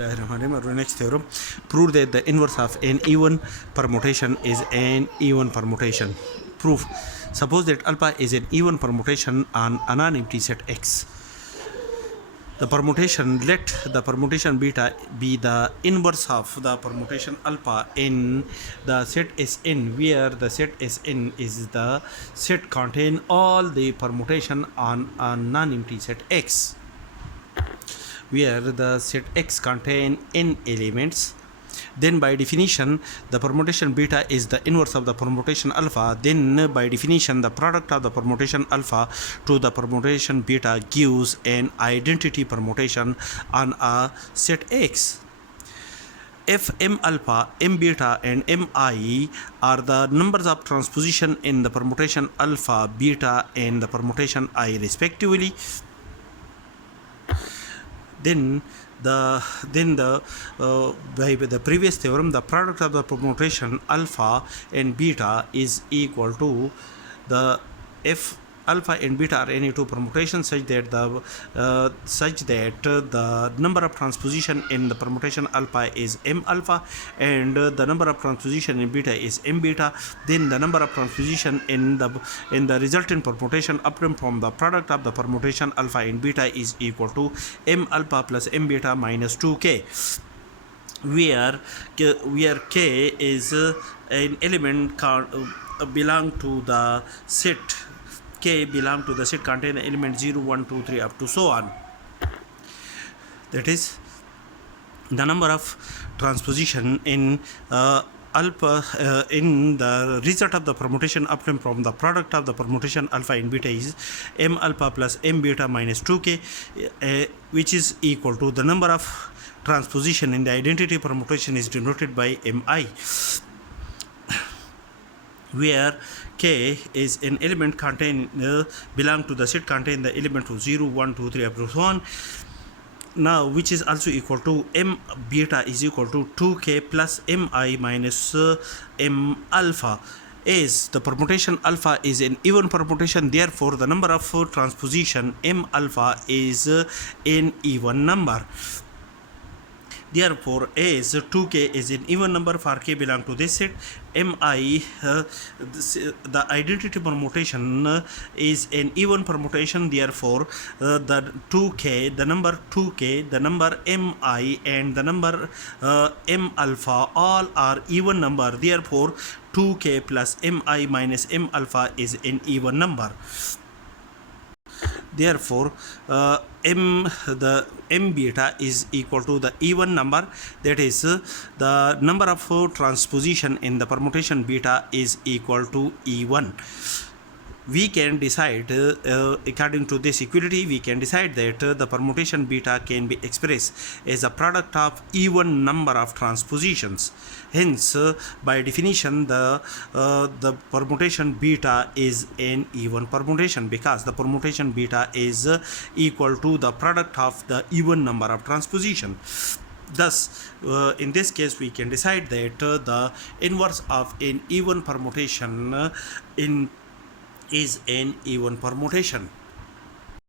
Our next theorem, prove that the inverse of an even permutation is an even permutation. Proof: suppose that alpha is an even permutation on a non-empty set X. The permutation, let the permutation beta be the inverse of the permutation alpha in the set Sn, where the set Sn is the set contain all the permutation on a non-empty set X, where the set X contain n elements. Then by definition the permutation beta is the inverse of the permutation alpha. Then by definition the product of the permutation alpha to the permutation beta gives an identity permutation on a set X. If m alpha, m beta and mi are the numbers of transposition in the permutation alpha, beta and the permutation I respectively, then by the previous theorem the product of the permutation alpha and beta is equal to the f alpha and beta are any two permutations such that the number of transposition in the permutation alpha is m alpha and the number of transposition in beta is m beta. Then the number of transposition in the resultant permutation upstream from the product of the permutation alpha and beta is equal to m alpha plus m beta minus 2k, where k is an element belong to the set K belong to the set contain the element 0, 1, 2, 3 up to so on. That is, the number of transposition in alpha in the result of the permutation upstream from the product of the permutation alpha and beta is m alpha plus m beta minus 2k, which is equal to the number of transposition in the identity permutation is denoted by mi, where k is an element contain belong to the set contain the element of 0, 1, 2, 3 up to so on. Now which is also equal to m beta is equal to 2k plus mi minus m alpha. As the permutation alpha is an even permutation, therefore the number of transposition m alpha is an even number. Therefore, as 2k is an even number for k belong to this set, mi the identity permutation is an even permutation. Therefore, the 2k, the number 2k, the number mi and the number m alpha all are even number. Therefore, 2k plus mi minus m alpha is an even number. Therefore, m beta is equal to the even number, that is the number of transposition in the permutation beta is equal to even. We can decide according to this equality, we can decide that the permutation beta can be expressed as a product of even number of transpositions. Hence, by definition, the permutation beta is an even permutation, because the permutation beta is equal to the product of the even number of transposition. Thus, in this case, we can decide that the inverse of an even permutation is an even permutation.